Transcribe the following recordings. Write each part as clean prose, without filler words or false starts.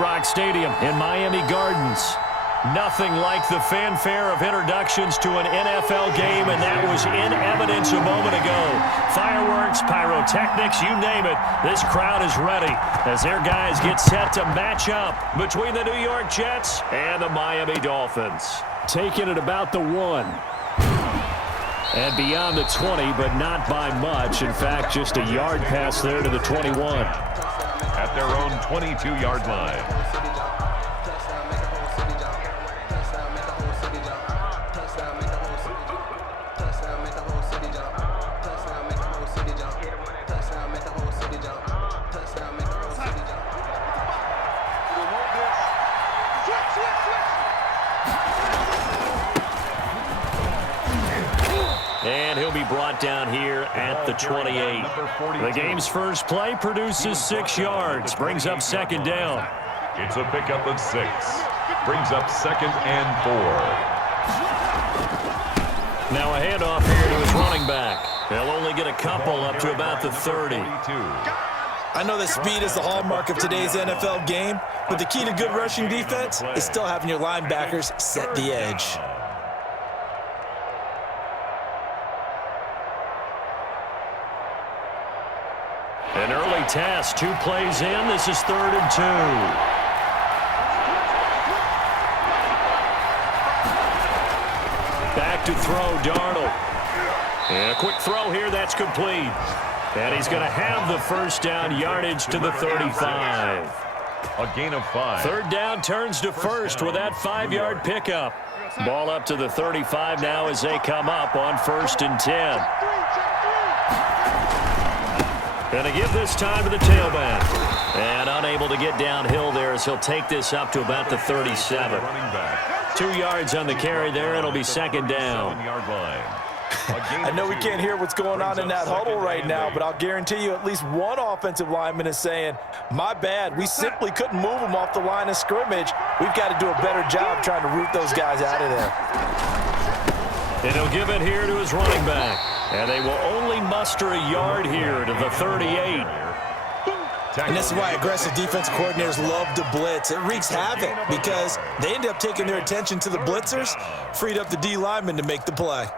Rock Stadium in Miami Gardens. Nothing like the fanfare of introductions to an NFL game, and that was in evidence a moment ago. Fireworks, pyrotechnics, you name it. This crowd is ready as their guys get set to match up between the New York Jets and the Miami Dolphins. Taking it about the 1. And beyond the 20, but not by much. In fact, just a yard pass there to the 21. At their own 22-yard line. And he'll be brought down here at the 28. The game's first play produces 6 yards, brings up second down. It's a pickup of 6. Brings up 2nd and 4. Now a handoff here to his running back. He'll only get a couple up to about the 30. I know that speed is the hallmark of today's NFL game, but the key to good rushing defense is still having your linebackers set the edge. An early test, 2 plays in. This is 3rd and 2. Back to throw, Darnold. And a quick throw here, that's complete. And he's going to have the first down, yardage to the 35. A gain of 5. 3rd down turns to first with that 5-yard pickup. Ball up to the 35 now as they come up on 1st and 10. And a give this time to the tailback. And unable to get downhill there as he'll take this up to about the 37. 2 yards on the carry there. It'll be 2nd down. I know we can't hear what's going on in that huddle right now, but I'll guarantee you at least one offensive lineman is saying, my bad, we simply couldn't move them off the line of scrimmage. We've got to do a better job trying to root those guys out of there. And he'll give it here to his running back. And they will only muster a yard here to the 38. And this is why aggressive defense coordinators love to blitz. It wreaks havoc because they end up taking their attention to the blitzers, freed up the D lineman to make the play.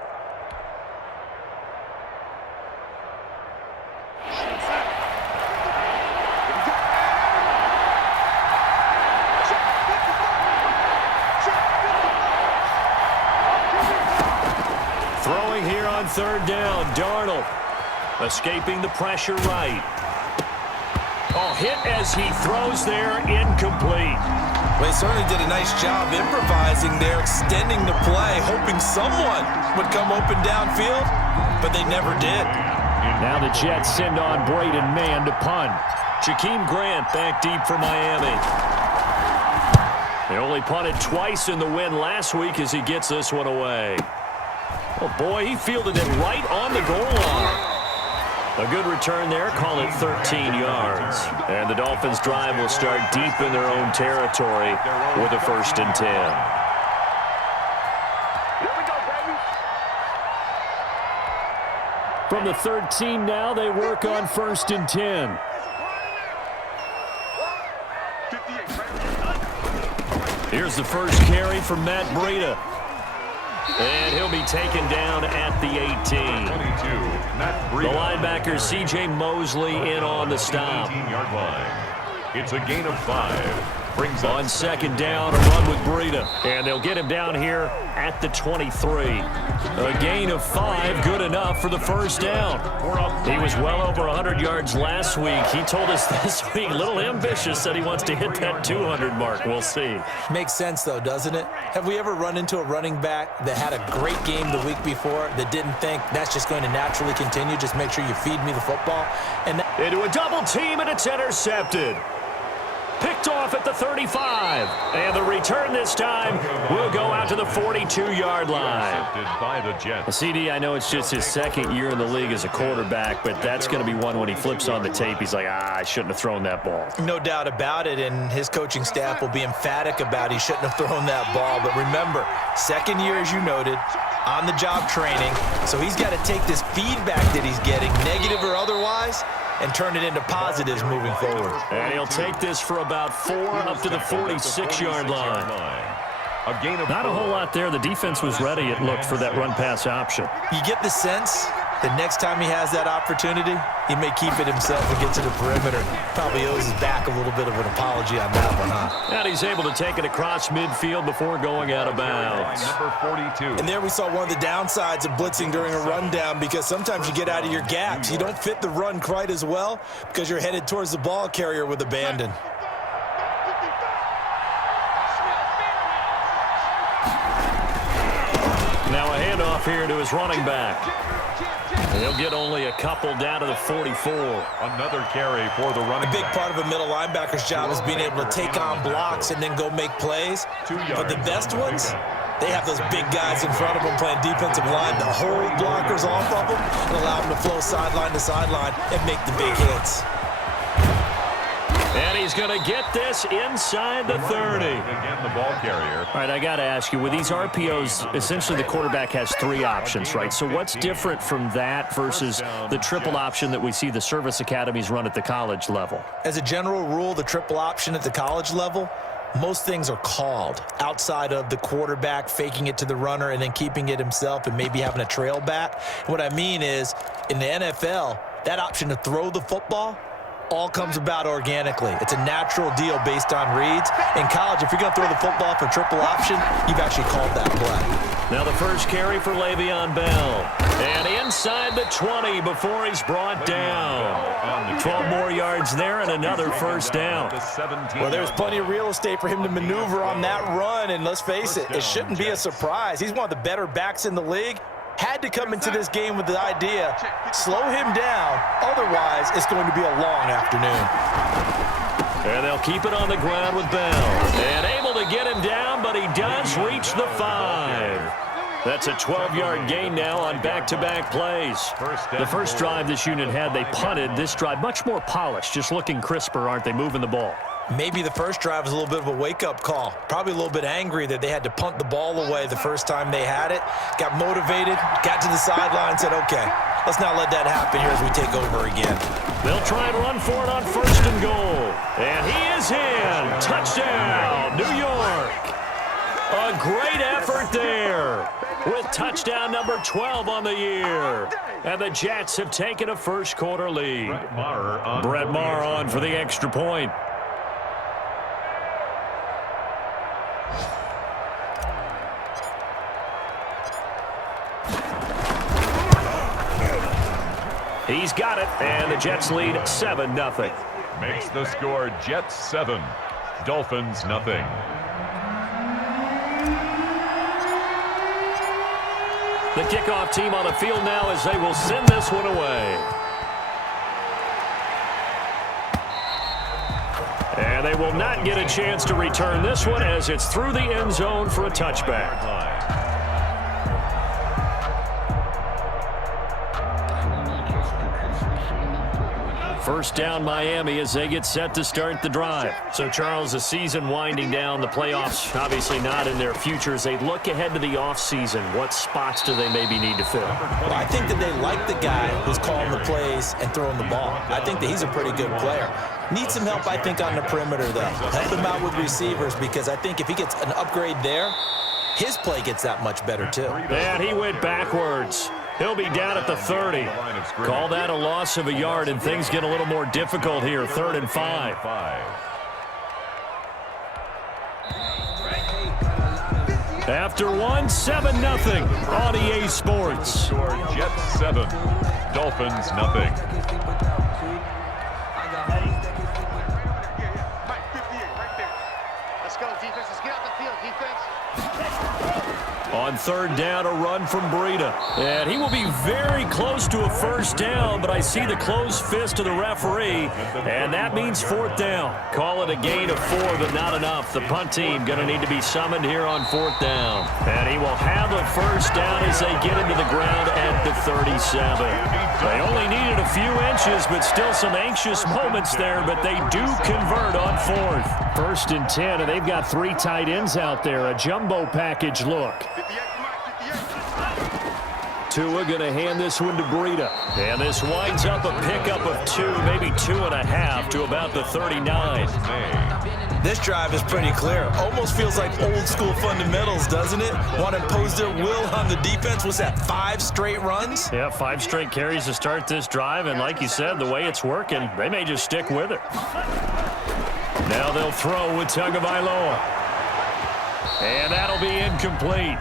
Throwing here on 3rd down, Darnold escaping the pressure right. Oh, hit as he throws there, incomplete. Well, he certainly did a nice job improvising there, extending the play, hoping someone would come open downfield, but they never did. Now the Jets send on Braden Mann to punt. Jakeem Grant back deep for Miami. They only punted twice in the win last week as he gets this one away. Oh, boy, he fielded it right on the goal line. A good return there, call it 13 yards. And the Dolphins' drive will start deep in their own territory with a 1st and 10. From the 13 now, they work on 1st and 10. Here's the first carry from Matt Breida. And he'll be taken down at the 18. The linebacker, C.J. Mosley, in on the stop. It's a gain of 5. Brings on 2nd down, a run with Breida. And they'll get him down here at the 23. A gain of 5, good enough for the 1st down. He was well over 100 yards last week. He told us this week, a little ambitious, said he wants to hit that 200 mark. We'll see. Makes sense, though, doesn't it? Have we ever run into a running back that had a great game the week before that didn't think that's just going to naturally continue? Just make sure you feed me the football. And into a double team, and it's intercepted. Picked off at the 35. And the return this time will go out to the 42-yard line. By the Jets. CD, I know it's just his 2nd year in the league as a quarterback, but that's going to be one when he flips on the tape. He's like, I shouldn't have thrown that ball. No doubt about it, and his coaching staff will be emphatic about he shouldn't have thrown that ball. But remember, 2nd year, as you noted, on-the-job training. So he's got to take this feedback that he's getting, negative or otherwise, and turn it into positives moving forward. And he'll take this for about 4 up to the 46-yard line. Not a whole lot there. The defense was ready, it looked, for that run-pass option. You get the sense that next time he has that opportunity, he may keep it himself and get to the perimeter. Probably owes his back a little bit of an apology on that one, huh? And he's able to take it across midfield before going out of bounds. Number 42. And there we saw one of the downsides of blitzing during a rundown, because sometimes you get out of your gaps. You don't fit the run quite as well because you're headed towards the ball carrier with abandon. Now a handoff here to his running back. He'll get only a couple down to the 44. Another carry for the running back. A big part of a middle linebacker's job is being able to take on blocks and then go make plays. But the best ones, they have those big guys in front of them playing defensive line to hold blockers off of them and allow them to flow sideline to sideline and make the big hits. And he's going to get this inside the 30. Again, the ball carrier. All right, I got to ask you, with these RPOs, essentially the quarterback has 3 options, right? So what's different from that versus the triple option that we see the service academies run at the college level? As a general rule, the triple option at the college level, most things are called outside of the quarterback faking it to the runner and then keeping it himself and maybe having a trail back. What I mean is, in the NFL, that option to throw the football all comes about organically. It's a natural deal based on reads. In college, if you're going to throw the football for triple option, you've actually called that play. Now the first carry for Le'Veon Bell. And inside the 20 before he's brought down. 12 more yards there and another first down. Well, there's plenty of real estate for him to maneuver on that run, and let's face it, it shouldn't be a surprise. He's one of the better backs in the league. Had to come into this game with the idea, slow him down, otherwise it's going to be a long afternoon. And they'll keep it on the ground with Bell. And able to get him down, but he does reach the 5. That's a 12-yard gain now on back-to-back plays. The first drive this unit had, they punted. This drive, much more polished, just looking crisper, aren't they, moving the ball? Maybe the first drive was a little bit of a wake-up call. Probably a little bit angry that they had to punt the ball away the first time they had it. Got motivated, got to the sideline, said, okay, let's not let that happen here as we take over again. They'll try and run for it on 1st and goal. And he is in. Touchdown, New York. A great effort there with touchdown number 12 on the year. And the Jets have taken a first-quarter lead. Brett Maher on for the extra point. He's got it, and the Jets lead 7-0. Makes the score Jets 7, Dolphins nothing. The kickoff team on the field now as they will send this one away. And they will not get a chance to return this one as it's through the end zone for a touchback. First down Miami as they get set to start the drive. So, Charles, the season winding down, the playoffs obviously not in their futures. They look ahead to the offseason. What spots do they maybe need to fill? Well, I think that they like the guy who's calling the plays and throwing the ball. I think that he's a pretty good player. Needs some help, I think, on the perimeter, though. Help him out with receivers, because I think if he gets an upgrade there, his play gets that much better, too. And he went backwards. He'll be down at the 30. Call that a loss of a yard, and things get a little more difficult here. 3rd and 5. After one, 7-0 on EA Sports. Jets 7, Dolphins nothing. Let's go, defense. Let's get out the field, defense. On 3rd down, a run from Breida. And he will be very close to a first down, but I see the closed fist of the referee, and that means 4th down. Call it a gain of 4, but not enough. The punt team going to need to be summoned here on 4th down. And he will have a first down as they get into the ground at the 37. They only needed a few inches, but still some anxious moments there, but they do convert on 4th. 1st and 10, and they've got 3 tight ends out there. A jumbo package look. Tua going to hand this one to Breida. And this winds up a pickup of 2, maybe 2.5 to about the 39. This drive is pretty clear. Almost feels like old school fundamentals, doesn't it? Want to impose their will on the defense. What's that, 5 straight runs? Yeah, 5 straight carries to start this drive. And like you said, the way it's working, they may just stick with it. Now they'll throw with Tagovailoa. And that'll be incomplete.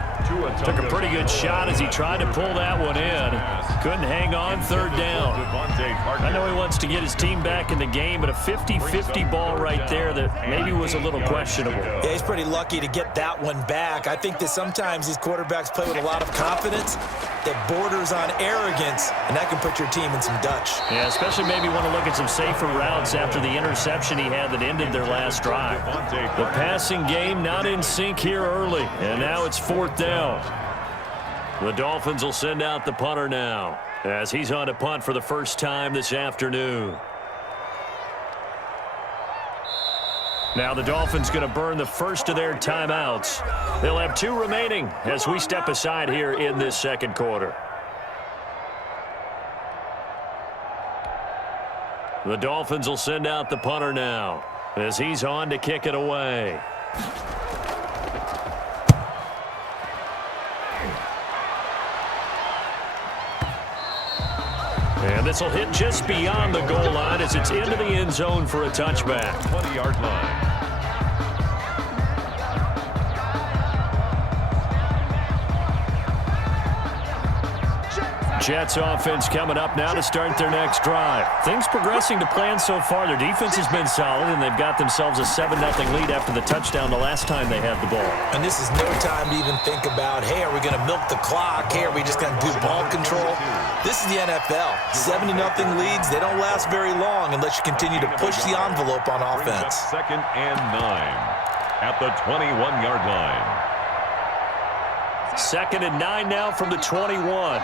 Took a pretty good shot as he tried to pull that one in. Couldn't hang on, third down. I know he wants to get his team back in the game, but a 50-50 ball right there that maybe was a little questionable. Yeah, he's pretty lucky to get that one back. I think that sometimes these quarterbacks play with a lot of confidence that borders on arrogance, and that can put your team in some Dutch. Yeah, especially maybe want to look at some safer routes after the interception he had that ended their last drive. The passing game not in sync here early, and now it's 4th down. The Dolphins will send out the punter now as he's on to punt for the first time this afternoon. Now the Dolphins going to burn the first of their timeouts. They'll have 2 remaining as we step aside here in this second quarter. The Dolphins will send out the punter now as he's on to kick it away. And this will hit just beyond the goal line as it's into the end zone for a touchback. 20-yard line. Jets offense coming up now to start their next drive. Things progressing to plan so far. Their defense has been solid, and they've got themselves a 7-0 lead after the touchdown the last time they had the ball. And this is no time to even think about, hey, are we going to milk the clock? Hey, are we just going to do ball control? This is the NFL. 7-0 leads, they don't last very long unless you continue to push the envelope on offense. 2nd and 9 at the 21-yard line. 2nd and 9 now from the 21.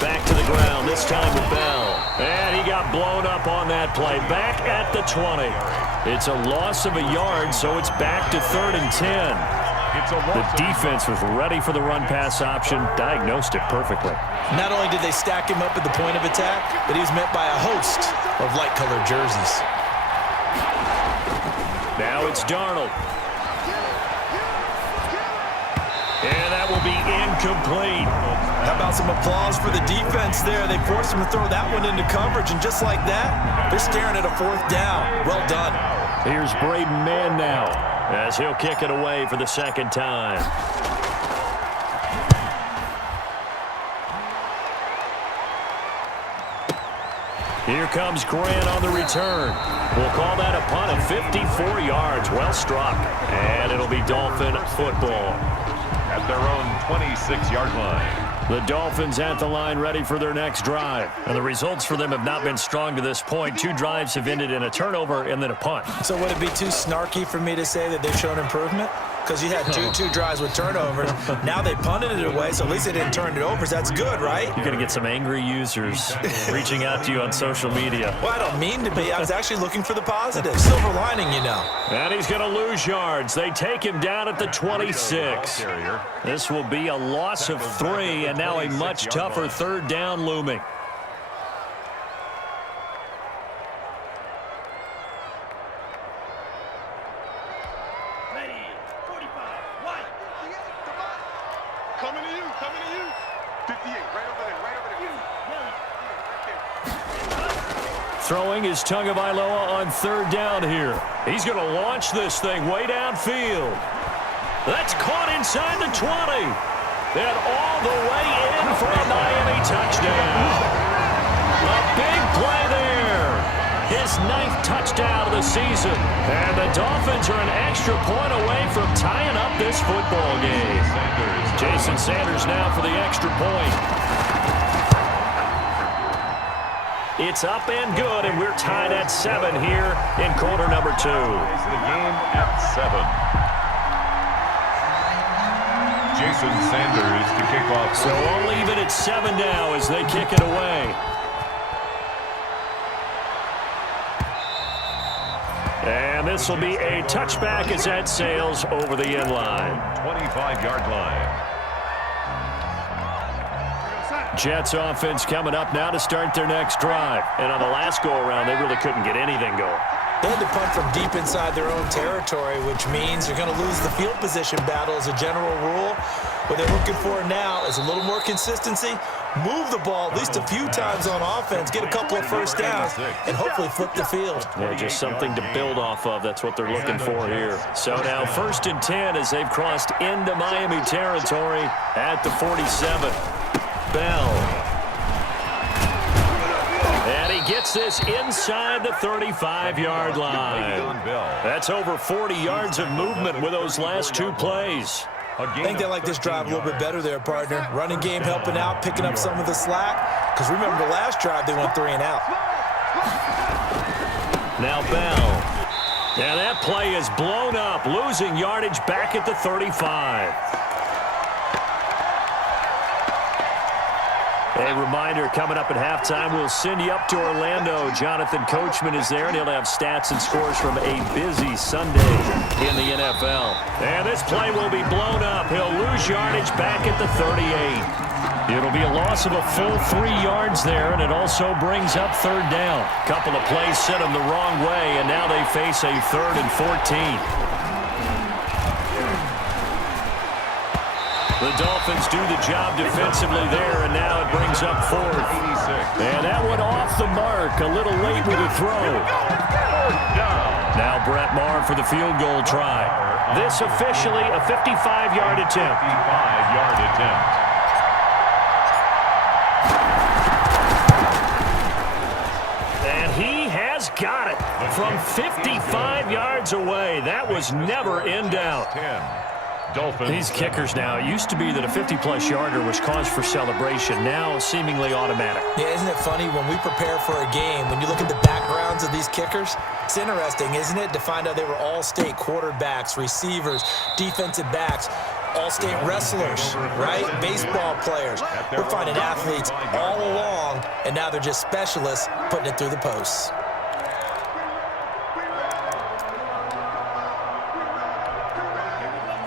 Back to the ground, this time to Bell. And he got blown up on that play. Back at the 20. It's a loss of a yard, so it's back to 3rd and 10. The defense was ready for the run-pass option, diagnosed it perfectly. Not only did they stack him up at the point of attack, but he was met by a host of light-colored jerseys. Now it's Darnold. And that will be incomplete. How about some applause for the defense there? They forced him to throw that one into coverage, and just like that, they're staring at a 4th down. Well done. Here's Braden Mann now as he'll kick it away for the 2nd time. Here comes Grant on the return. We'll call that a punt of 54 yards. Well struck. And it'll be Dolphin football. At their own 26-yard line. The Dolphins at the line ready for their next drive. And the results for them have not been strong to this point. 2 drives have ended in a turnover and then a punt. So would it be too snarky for me to say that they've shown improvement? Because you had two drives with turnovers. Now they punted it away, so at least they didn't turn it over. So that's good, right? You're going to get some angry users reaching out to you on social media. Well, I don't mean to be. I was actually looking for the positive. Silver lining, you know. And he's going to lose yards. They take him down at the 26. This will be a loss of 3, and now a much tougher 3rd down looming. Coming to you. 58, right over there. Throwing is Tagovailoa on 3rd down here. He's going to launch this thing way downfield. That's caught inside the 20. And all the way in for a Miami touchdown. A big play there. His 9th touchdown of the season. And the Dolphins are an extra point away from tying up this football game. Jason Sanders now for the extra point. It's up and good, and we're tied at 7 here in quarter number 2. The game at 7. Jason Sanders to kick off. So all even at 7 now as they kick it away. And this will be a touchback as that sails over the end line. 25-yard line. Jets offense coming up now to start their next drive. And on the last go-around, they really couldn't get anything going. They had to punt from deep inside their own territory, which means you're going to lose the field position battle as a general rule. What they're looking for now is a little more consistency, move the ball at least a few times on offense, get a couple of first downs, and hopefully flip the field. Yeah, just something to build off of. That's what they're looking for here. So now 1st and 10 as they've crossed into Miami territory at the 47. Bell. And he gets this inside the 35-yard line. That's over 40 yards of movement with those last 2 plays. I think they like this drive a little bit better there, partner. Running game helping out, picking up some of the slack. Because remember the last drive, they went 3 and out. Now Bell. And that play is blown up, losing yardage back at the 35. A reminder, coming up at halftime, we'll send you up to Orlando. Jonathan Coachman is there, and he'll have stats and scores from a busy Sunday in the NFL. And this play will be blown up. He'll lose yardage back at the 38. It'll be a loss of a full 3 yards there, and it also brings up 3rd down. Couple of plays sent them the wrong way, and now they face a 3rd and 14. The Dolphins do the job defensively there, and now it brings up 4th. And that one off the mark, a little late with a throw. Now Brett Maher for the field goal try. This officially a 55-yard attempt. 55-yard attempt. And he has got it from 55 yards away. That was never in doubt. 10. Dolphins. These kickers now, it used to be that a 50-plus yarder was cause for celebration. Now seemingly automatic. Yeah, isn't it funny when we prepare for a game, when you look at the backgrounds of these kickers, it's interesting, isn't it, to find out they were all-state quarterbacks, receivers, defensive backs, all-state wrestlers, right? Baseball players. We're finding athletes all along, and now they're just specialists putting it through the posts.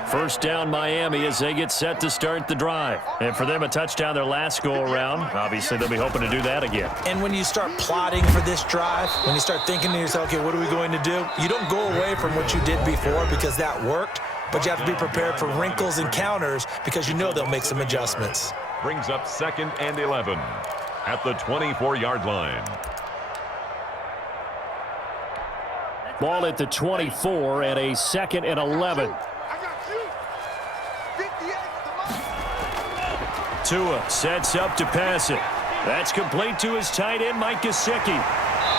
First down Miami as they get set to start the drive. And for them, a touchdown their last go-around. Obviously, they'll be hoping to do that again. And when you start plotting for this drive, when you start thinking to yourself, okay, what are we going to do? You don't go away from what you did before because that worked, but you have to be prepared for wrinkles and counters because you know they'll make some adjustments. Brings up 2nd and 11 at the 24-yard line. Ball at the 24 and a 2nd and 11. Tua sets up to pass it. That's complete to his tight end, Mike Gesicki.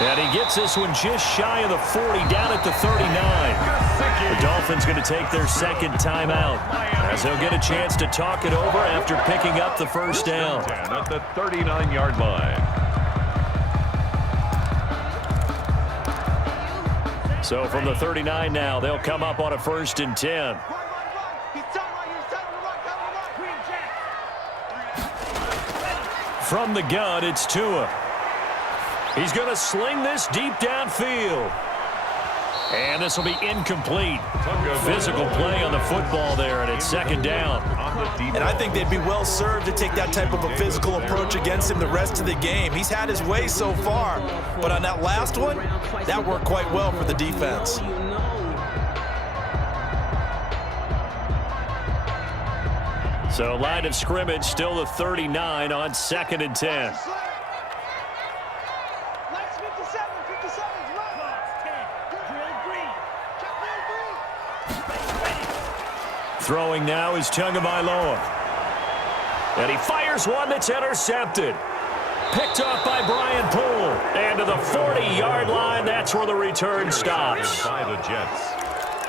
And he gets this one just shy of the 40, down at the 39. The Dolphins going to take their 2nd timeout as they'll get a chance to talk it over after picking up the first down. At the 39-yard line. So from the 39 now, they'll come up on a 1st and 10. From the gun, it's Tua. He's going to sling this deep downfield. And this will be incomplete. Physical play on the football there, and it's 2nd down. And I think they'd be well served to take that type of a physical approach against him the rest of the game. He's had his way so far, but on that last one, that worked quite well for the defense. So line of scrimmage still the 39 on 2nd and 10. Throwing now is Tagovailoa. And he fires one that's intercepted. Picked off by Brian Poole. And to the 40-yard line, that's where the return stops. By the Jets.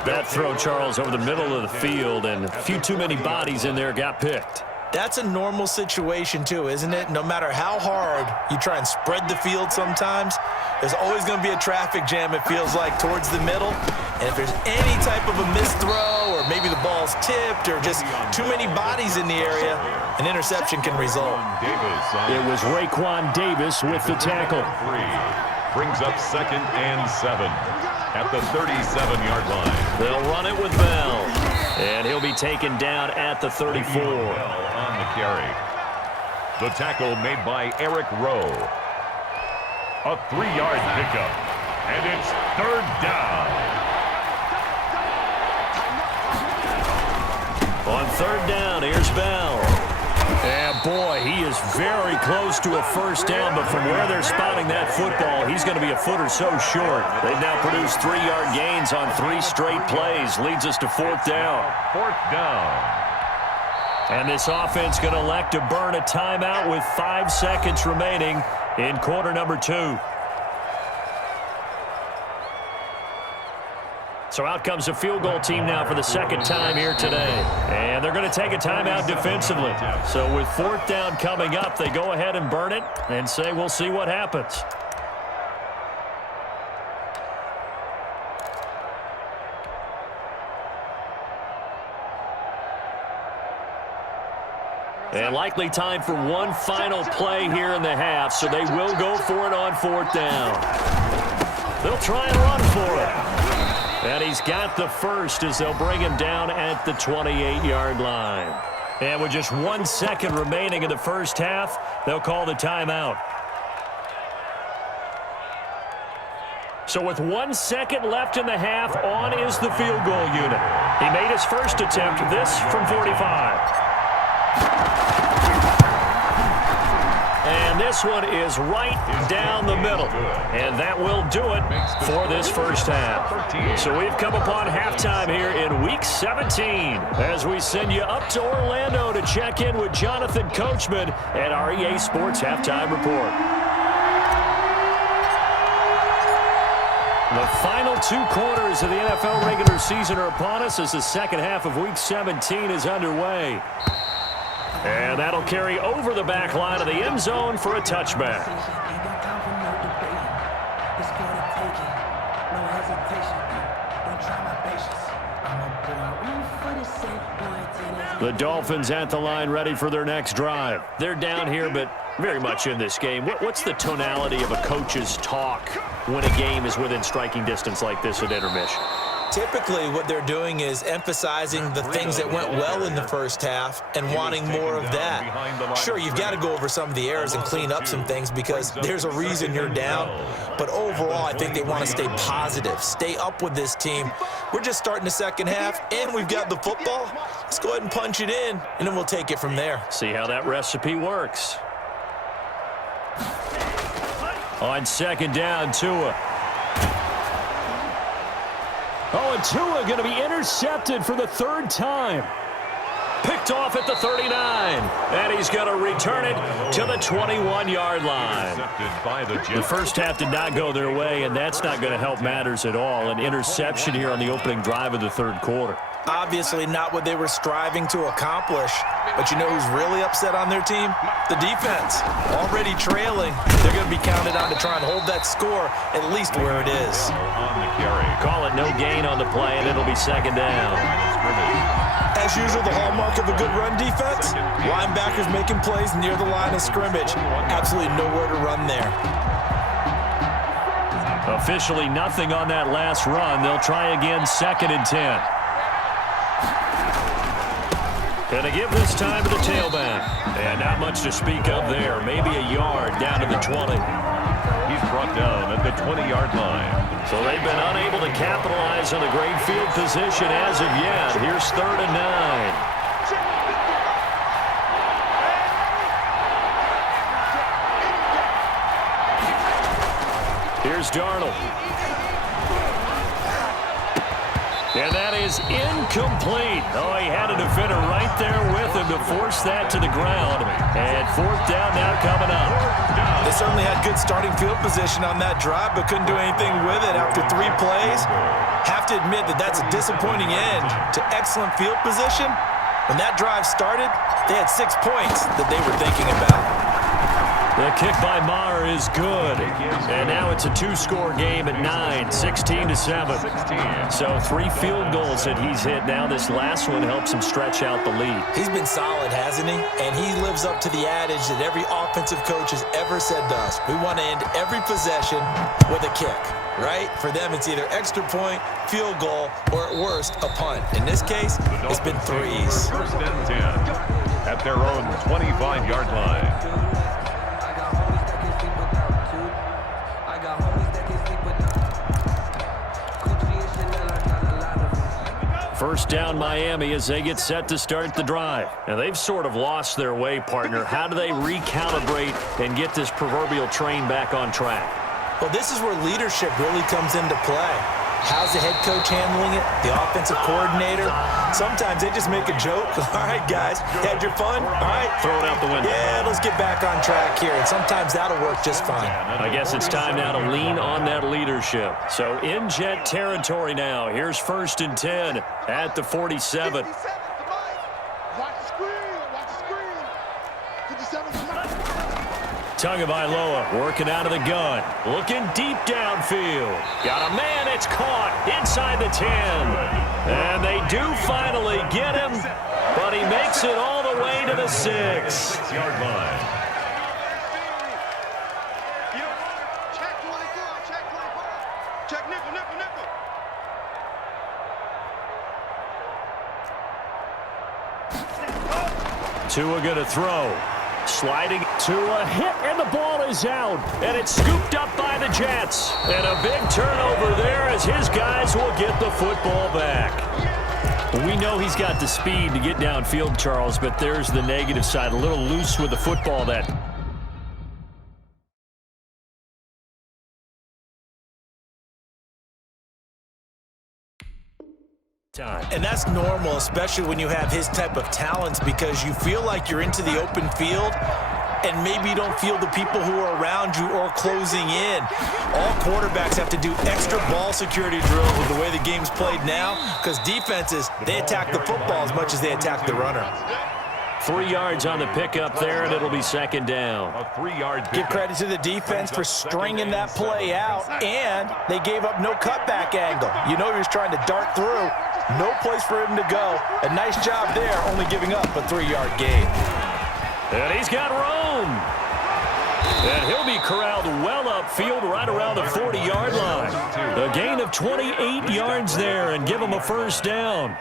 That throw, Charles, over the middle of the field, and a few too many bodies in there got picked. That's a normal situation, too, isn't it? No matter how hard you try and spread the field sometimes, there's always going to be a traffic jam, it feels like, towards the middle. And if there's any type of a missed throw, or maybe the ball's tipped, or just too many bodies in the area, an interception can result. It was Raekwon Davis with the tackle. brings up 2nd and 7 at the 37-yard line. They'll run it with Bell, and he'll be taken down at the 34. Bell on the carry. The tackle made by Eric Rowe. A 3-yard pickup, and it's 3rd down. On 3rd down, here's Bell. And boy, he is very close to a first down, but from where they're spotting that football, he's going to be a foot or so short. They've now produced 3-yard gains on 3 straight plays. Leads us to 4th down. 4th down. And this offense going to elect to burn a timeout with 5 seconds remaining in quarter number 2. So out comes a field goal team now for the 2nd time here today. And they're going to take a timeout defensively. So with 4th down coming up, they go ahead and burn it and say we'll see what happens. And likely time for one final play here in the half, so they will go for it on 4th down. They'll try and run for it. And he's got the first as they'll bring him down at the 28-yard line. And with just 1 second remaining in the first half, they'll call the timeout. So with 1 second left in the half, on is the field goal unit. He made his first attempt, this from 45. And this one is right down the middle. And that will do it for this first half. So we've come upon halftime here in Week 17 as we send you up to Orlando to check in with Jonathan Coachman at our EA Sports Halftime Report. The final 2 quarters of the NFL regular season are upon us as the second half of Week 17 is underway. And that'll carry over the back line of the end zone for a touchback. The Dolphins at the line ready for their next drive. They're down here, but very much in this game. What's the tonality of a coach's talk when a game is within striking distance like this at intermission? Typically, what they're doing is emphasizing the things that went well in the first half and wanting more of that. Sure, you've got to go over some of the errors and clean up some things because there's a reason you're down. But overall, I think they want to stay positive, stay up with this team. We're just starting the second half, and we've got the football. Let's go ahead and punch it in, and then we'll take it from there. See how that recipe works. On 2nd down, Tua. Oh, and Tua going to be intercepted for the 3rd time. Picked off at the 39. And he's going to return it to the 21-yard line. The first half did not go their way, and that's not going to help matters at all. An interception here on the opening drive of the 3rd quarter. Obviously not what they were striving to accomplish. But you know who's really upset on their team? The defense. Already trailing. They're going to be counted on to try and hold that score at least where it is. On the carry. Call it no gain on the play, and it'll be 2nd down. As usual, the hallmark of a good run defense, linebackers making plays near the line of scrimmage. Absolutely nowhere to run there. Officially nothing on that last run. They'll try again 2nd and 10. Gonna give this time to the tailback. And not much to speak of there. Maybe a yard down to the 20. He's brought down at the 20-yard line. So they've been unable to capitalize on a great field position as of yet. Here's 3rd and 9. Here's Darnold. And that is incomplete. Oh, he had a defender right there with him to force that to the ground. And 4th down now coming up. They certainly had good starting field position on that drive, but couldn't do anything with it after 3 plays. Have to admit that that's a disappointing end to excellent field position. When that drive started, they had 6 points that they were thinking about. The kick by Maher is good. And now it's a two-score game at 9, 16-7. So 3 field goals that he's hit now. This last one helps him stretch out the lead. He's been solid, hasn't he? And he lives up to the adage that every offensive coach has ever said to us. We want to end every possession with a kick, right? For them, it's either extra point, field goal, or at worst, a punt. In this case, it's been threes. First and 10 at their own 25-yard line. First down Miami as they get set to start the drive. Now they've sort of lost their way, partner. How do they recalibrate and get this proverbial train back on track? Well, this is where leadership really comes into play. How's the head coach handling it? The offensive coordinator? Sometimes they just make a joke. All right, guys, had your fun? All right. Throw it out the window. Yeah, let's get back on track here. And sometimes that'll work just fine. I guess it's time now to lean on that leadership. So in Jet territory now. Here's first and 10 at the 47. Watch the screen. Watch the screen. 57. Tagovailoa working out of the gun. Looking deep downfield. Got a man. It's caught inside the 10. And they do finally get him, but he makes it all the way to the 6. 6-yard line. Check 24. Check 24. Check nickel, nickel, nickel. Tua going to throw. Sliding to a hit, and the ball is out. And it's scooped up by the Jets. And a big turnover there as his guys will get the football back. We know he's got the speed to get downfield, Charles, but there's the negative side. A little loose with the football that time. And that's normal, especially when you have his type of talents, because you feel like you're into the open field and maybe you don't feel the people who are around you or closing in. All quarterbacks have to do extra ball security drills with the way the game's played now, because defenses, they attack the football as much as they attack the runner. 3 yards on the pickup there, and it'll be second down. A 3-yard pickup. Give credit to the defense for stringing that play out, and they gave up no cutback angle. You know he was trying to dart through. No place for him to go. A nice job there, only giving up a 3-yard gain. And he's got room. And he'll be corralled well upfield right around the 40-yard line. A gain of 28 yards there and give him a first down.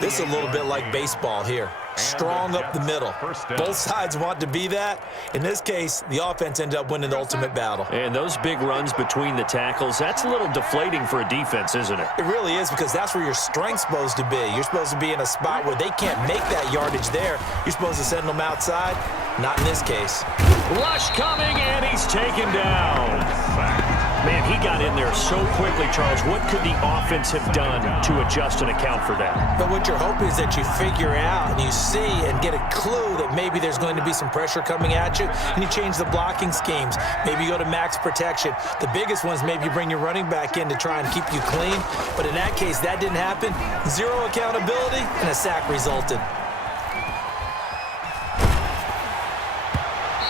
This is a little bit like baseball here. Strong up the middle. Both sides want to be that. In this case, the offense ended up winning the ultimate battle. And those big runs between the tackles, that's a little deflating for a defense, isn't it? It really is, because that's where your strength's supposed to be. You're supposed to be in a spot where they can't make that yardage there. You're supposed to send them outside. Not in this case. Rush coming, and he's taken down. Man, he got in there so quickly, Charles. What could the offense have done to adjust and account for that? But what you're hoping is that you figure out and you see and get a clue that maybe there's going to be some pressure coming at you, and you change the blocking schemes. Maybe you go to max protection. The biggest one is maybe you bring your running back in to try and keep you clean. But in that case, that didn't happen. Zero accountability, and a sack resulted.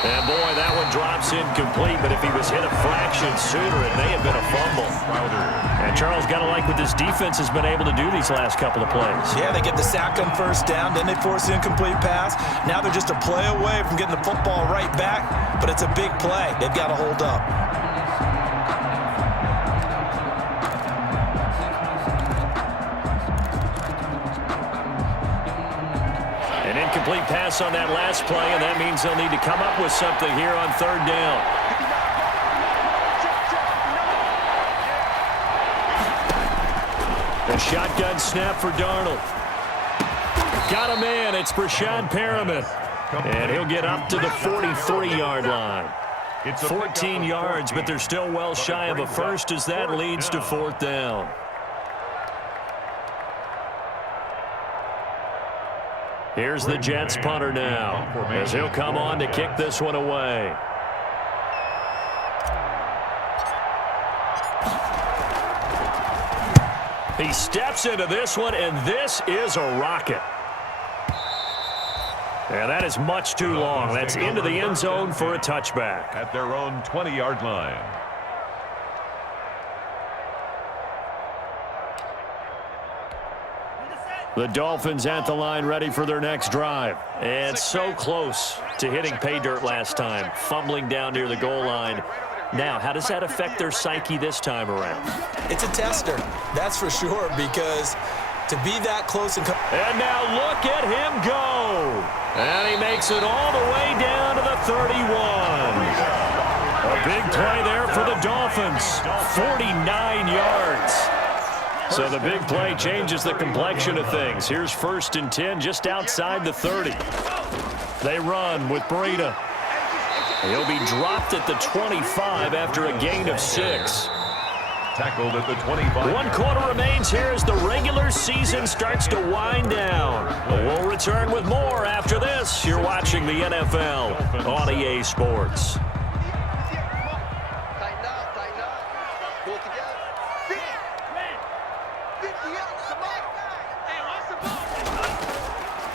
And boy, that one drops incomplete, but if he was hit a fraction sooner, it may have been a fumble. And Charles, got to like what this defense has been able to do these last couple of plays. Yeah, they get the sack on first down, then they force an incomplete pass. Now they're just a play away from getting the football right back, but it's a big play. They've got to hold up. Incomplete pass on that last play, and that means they'll need to come up with something here on third down. The shotgun snap for Darnold. Got a man. It's Brashad Perriman. And he'll get up to the 43-yard line. 14 yards, but they're still well shy of a first as that leads to fourth down. Here's the Jets punter now, as he'll come on to kick this one away. He steps into this one, and this is a rocket. And that is much too long. That's into the end zone for a touchback. At their own 20-yard line. The Dolphins at the line, ready for their next drive. And so close to hitting pay dirt last time, fumbling down near the goal line. Now, how does that affect their psyche this time around? It's a tester, that's for sure, because to be that close and now look at him go. And he makes it all the way down to the 31. A big play there for the Dolphins. 49 yards. So the big play changes the complexion of things. Here's 1st and 10 just outside the 30. They run with Breida. He'll be dropped at the 25 after a gain of 6. Tackled at the 25. 1 quarter remains here as the regular season starts to wind down. But we'll return with more after this. You're watching the NFL on EA Sports.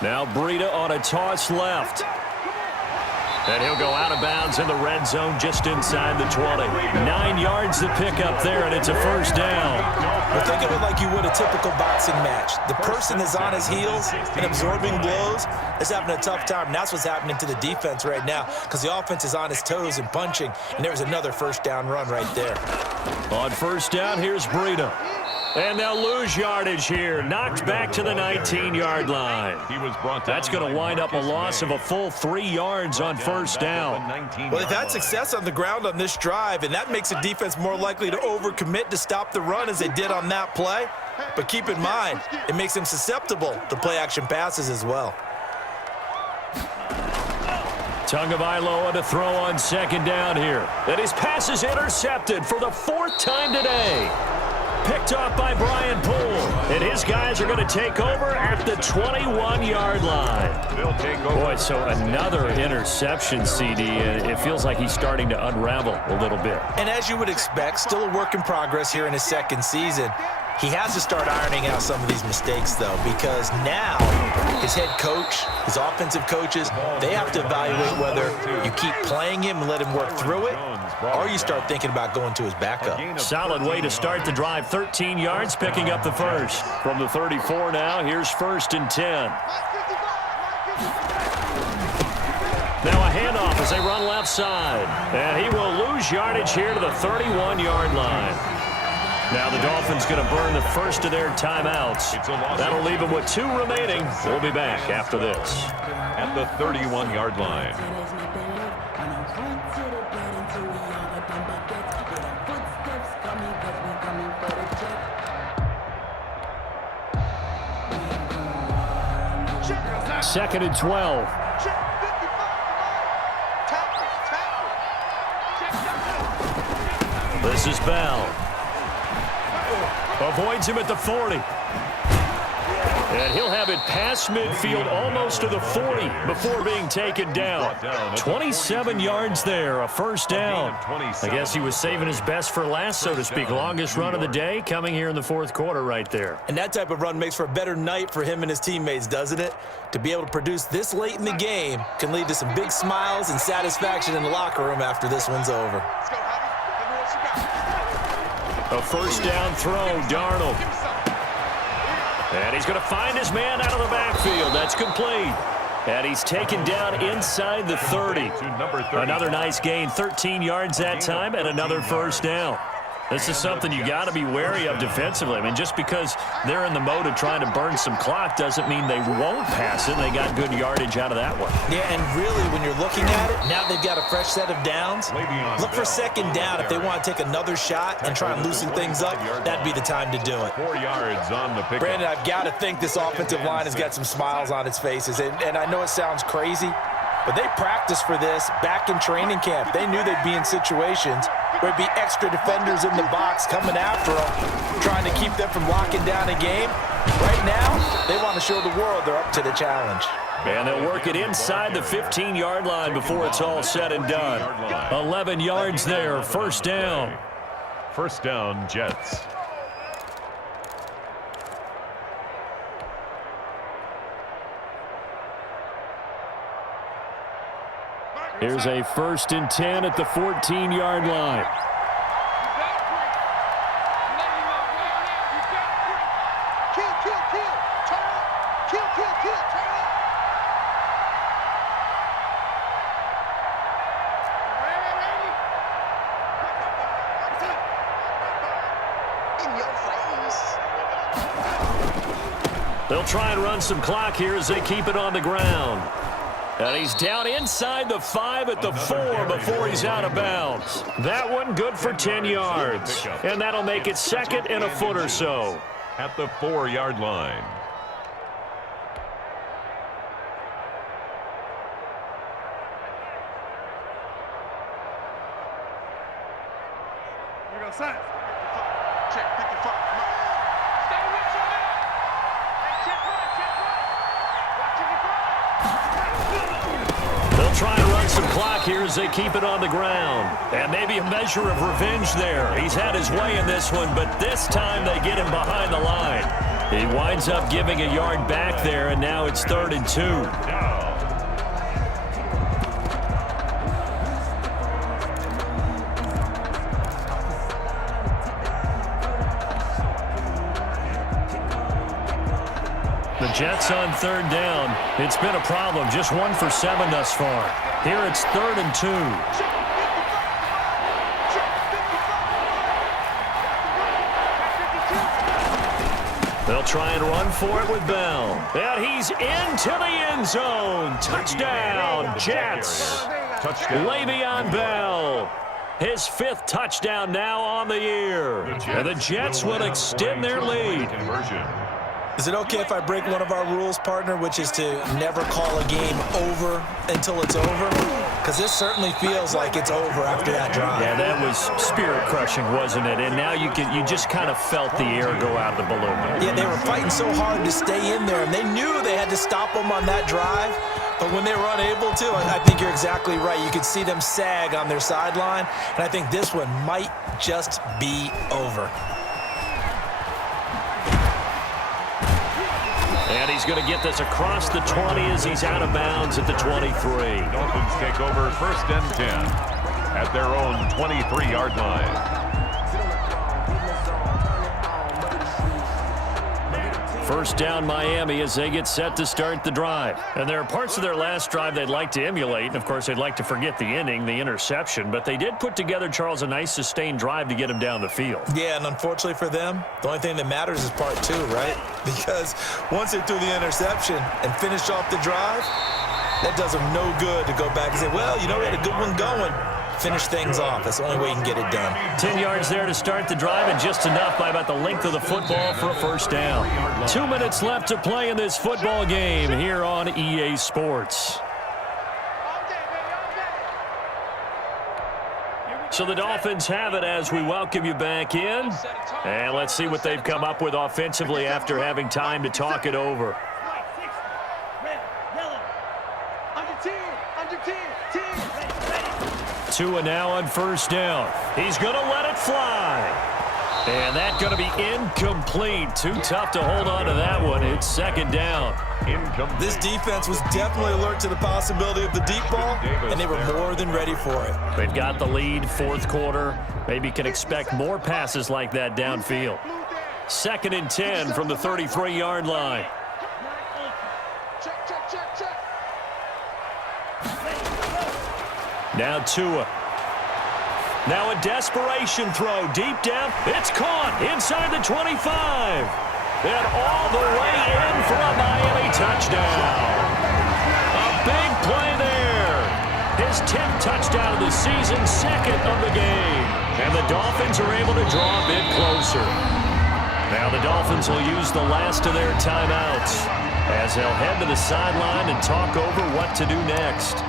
Now Breida on a toss left. And he'll go out of bounds in the red zone just inside the 20. 9 yards to pick up there, and it's a 1st down. Well, think of it like you would a typical boxing match. The person is on his heels and absorbing blows is having a tough time. And that's what's happening to the defense right now because the offense is on his toes and punching, and there's another 1st down run right there. On 1st down, here's Breida. And they'll lose yardage here. Knocked back to the 19-yard line. He was brought down. That's going to wind up a loss of a full 3 yards on 1st down. Well, they've had success on the ground on this drive, and that makes the defense more likely to overcommit to stop the run as they did on that play. But keep in mind, it makes them susceptible to play-action passes as well. Tagovailoa to throw on 2nd down here. And his pass is intercepted for the 4th time today. Picked off by Brian Poole. And his guys are going to take over at the 21-yard line. They'll take over. Boy, so another interception, CD. And it feels like he's starting to unravel a little bit. And as you would expect, still a work in progress here in his 2nd season. He has to start ironing out some of these mistakes, though, because now his head coach, his offensive coaches, they have to evaluate whether you keep playing him and let him work through it, or you start thinking about going to his backup. Solid way to start the drive. 13 yards, picking up the 1st. From the 34 now, here's 1st and 10. Now a handoff as they run left side. And he will lose yardage here to the 31-yard line. Now the Dolphins going to burn the 1st of their timeouts. That'll leave them with 2 remaining. We'll be back after this. At the 31-yard line. Second and 12. This is Bell. Avoids him at the 40. And he'll have it past midfield almost to the 40 before being taken down. 27 yards there, a 1st down. I guess he was saving his best for last, so to speak. Longest run of the day coming here in the 4th quarter right there. And that type of run makes for a better night for him and his teammates, doesn't it? To be able to produce this late in the game can lead to some big smiles and satisfaction in the locker room after this one's over. A 1st down throw, Darnold. And he's going to find his man out of the backfield. That's complete. And he's taken down inside the 30. Another nice gain, 13 yards that time, and another 1st down. This is something you got to be wary of defensively. I mean, just because they're in the mode of trying to burn some clock doesn't mean they won't pass it. They got good yardage out of that one. Yeah, and really, when you're looking at it, now they've got a fresh set of downs. Look for 2nd down. If they want to take another shot and try and loosen things up, that'd be the time to do it. 4 yards on the pickup. Brandon, I've got to think this offensive line has got some smiles on its faces. And I know it sounds crazy, but they practiced for this back in training camp. They knew they'd be in situations where it'd be extra defenders in the box coming after them, trying to keep them from locking down a game. Right now, they want to show the world they're up to the challenge. And they'll work it inside the 15-yard line before it's all said and done. 11 yards there, 1st down. 1st down, Jets. Here's a 1st and 10 at the 14-yard line. They'll try and run some clock here as they keep it on the ground. And he's down inside the 5 at the 4 before he's out of bounds. That one good for 10 yards. And that'll make it 2nd and a foot or so. At the 4-yard line. Here we go, son. Check 55. Come on. Stay with your man. Hey, check right, check right. Watch it. They'll try and run some clock here as they keep it on the ground. And maybe a measure of revenge there. He's had his way in this one, but this time they get him behind the line. He winds up giving a yard back there, and now it's 3rd and 2. The Jets on 3rd down. It's been a problem. Just 1 for 7 thus far. Here it's 3rd and 2. They'll try and run for it with Bell. And he's into the end zone. Touchdown, Jets. Touchdown. Le'Veon Bell. His 5th touchdown now on the year. And the Jets will extend their lead. Is it okay if I break one of our rules, partner, which is to never call a game over until it's over? Because this certainly feels like it's over after that drive. Yeah, that was spirit-crushing, wasn't it? And now you just kind of felt the air go out of the balloon. Yeah, they were fighting so hard to stay in there, and they knew they had to stop them on that drive. But when they were unable to, I think you're exactly right. You could see them sag on their sideline, and I think this one might just be over. And he's going to get this across the 20 as he's out of bounds at the 23. Dolphins take over 1st and 10 at their own 23-yard line. 1st down Miami as they get set to start the drive. And there are parts of their last drive they'd like to emulate. And, of course, they'd like to forget the inning, the interception. But they did put together, Charles, a nice sustained drive to get him down the field. Yeah, and unfortunately for them, the only thing that matters is part 2, right? Because once they threw the interception and finished off the drive, that does them no good to go back and say, well, you know, we had a good one going. Finish things off. That's the only way you can get it done. 10 yards there to start the drive, and just enough by about the length of the football for a 1st down. 2 minutes left to play in this football game here on EA Sports. So the Dolphins have it as we welcome you back in. And let's see what they've come up with offensively after having time to talk it over. Tua now on 1st down. He's going to let it fly. And that's going to be incomplete. Too tough to hold on to that one. It's 2nd down. Incomplete. This defense was definitely alert to the possibility of the deep ball, and they were more than ready for it. They've got the lead, 4th quarter. Maybe can expect more passes like that downfield. 2nd and 10 from the 33-yard line. Now Tua. Now a desperation throw deep down. It's caught inside the 25. And all the way in for a Miami touchdown. A big play there. His 10th touchdown of the season, 2nd of the game. And the Dolphins are able to draw a bit closer. Now the Dolphins will use the last of their timeouts as they'll head to the sideline and talk over what to do next.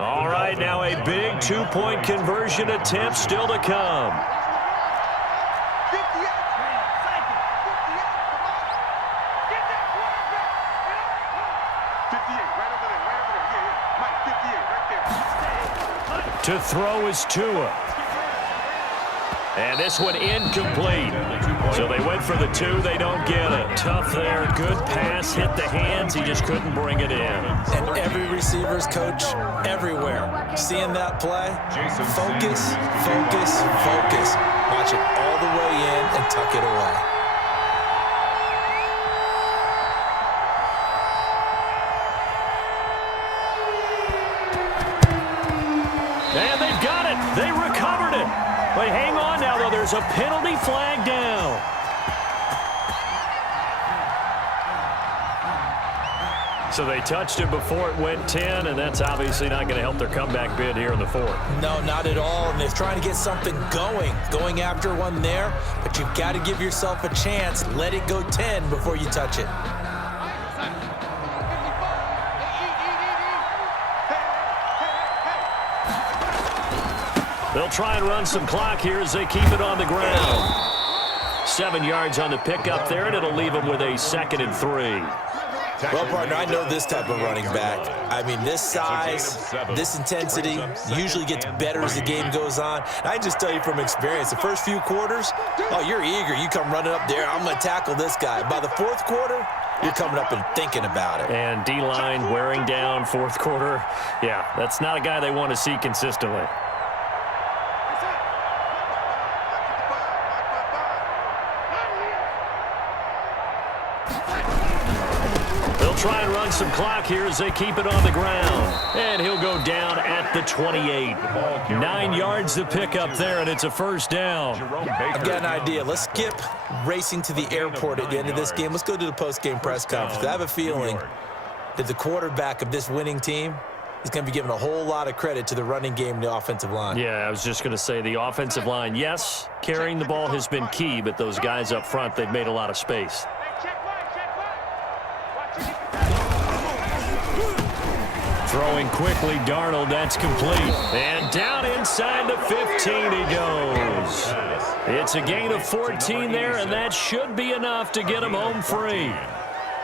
All right, now a big 2-point conversion attempt still to come. To throw is Tua. And this one incomplete. So they went for the 2. They don't get it. Tough there. Good pass. Hit the hands. He just couldn't bring it in. And every receiver's coach everywhere. Seeing that play, focus, focus, focus. Watch it all the way in and tuck it away. And they've got it. They recovered it. But hang on now, though. There's a penalty flag down. So they touched it before it went 10, and that's obviously not going to help their comeback bid here in the 4th. No, not at all. And they're trying to get something going after one there. But you've got to give yourself a chance. Let it go 10 before you touch it. They'll try and run some clock here as they keep it on the ground. 7 yards on the pickup there, and it'll leave them with a 2nd and 3. Well, partner, I know this type of running back. I mean, this size, this intensity usually gets better as the game goes on. And I just tell you from experience, the first few quarters, oh, you're eager. You come running up there, I'm going to tackle this guy. By the 4th quarter, you're coming up and thinking about it. And D-line wearing down 4th quarter. Yeah, that's not a guy they want to see consistently. Try and run some clock here as they keep it on the ground. And he'll go down at the 28. 9 yards to pick up there, and it's a 1st down. I've got an idea. Let's skip racing to the airport at the end of this game. Let's go to the post-game press conference. I have a feeling that the quarterback of this winning team is going to be giving a whole lot of credit to the running game and the offensive line. Yeah, I was just going to say the offensive line, yes, carrying the ball has been key, but those guys up front, they've made a lot of space. Throwing quickly, Darnold, that's complete. And down inside the 15 he goes. It's a gain of 14 there, and that should be enough to get him home free.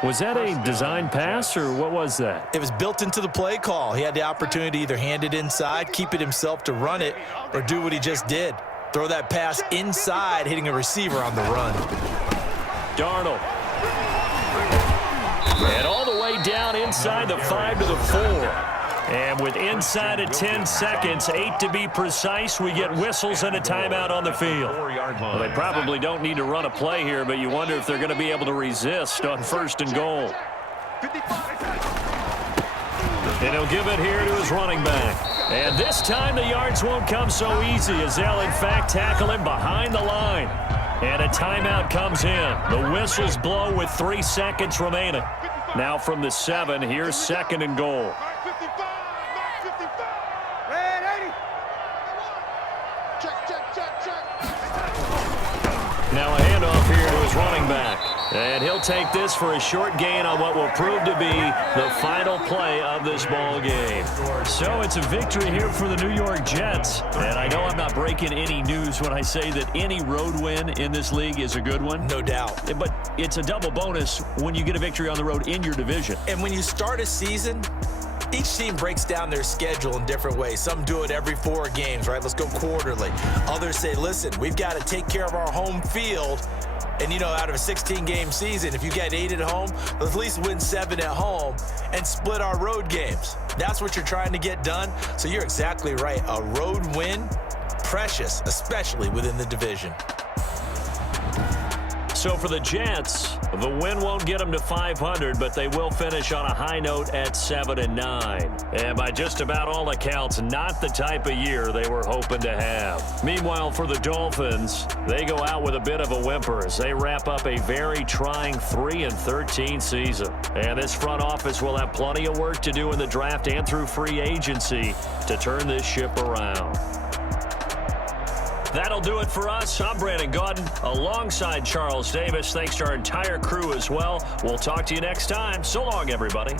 Was that a design pass, or what was that? It was built into the play call. He had the opportunity to either hand it inside, keep it himself to run it, or do what he just did. Throw that pass inside, hitting a receiver on the run. Darnold. And all the way down inside the 5 to the 4. And with inside of 10 seconds, 8 to be precise, we get whistles and a timeout on the field. Well, they probably don't need to run a play here, but you wonder if they're going to be able to resist on 1st and goal. And he'll give it here to his running back. And this time the yards won't come so easy as they'll, in fact, tackle him behind the line. And a timeout comes in. The whistles blow with 3 seconds remaining. Now from the 7, here's 2nd and goal. Now a handoff here to his running back. And he'll take this for a short gain on what will prove to be the final play of this ball game. So it's a victory here for the New York Jets. And I know I'm not breaking any news when I say that any road win in this league is a good one. No doubt. But it's a double bonus when you get a victory on the road in your division. And when you start a season, each team breaks down their schedule in different ways. Some do it every 4 games, right? Let's go quarterly. Others say, listen, we've got to take care of our home field. And, you know, out of a 16-game season, if you get 8 at home, let's at least win 7 at home and split our road games. That's what you're trying to get done. So you're exactly right. A road win, precious, especially within the division. So for the Jets, the win won't get them to 500, but they will finish on a high note at 7-9. And by just about all accounts, not the type of year they were hoping to have. Meanwhile, for the Dolphins, they go out with a bit of a whimper as they wrap up a very trying 3-13 season. And this front office will have plenty of work to do in the draft and through free agency to turn this ship around. That'll do it for us. I'm Brandon Gaudin alongside Charles Davis. Thanks to our entire crew as well. We'll talk to you next time. So long, everybody.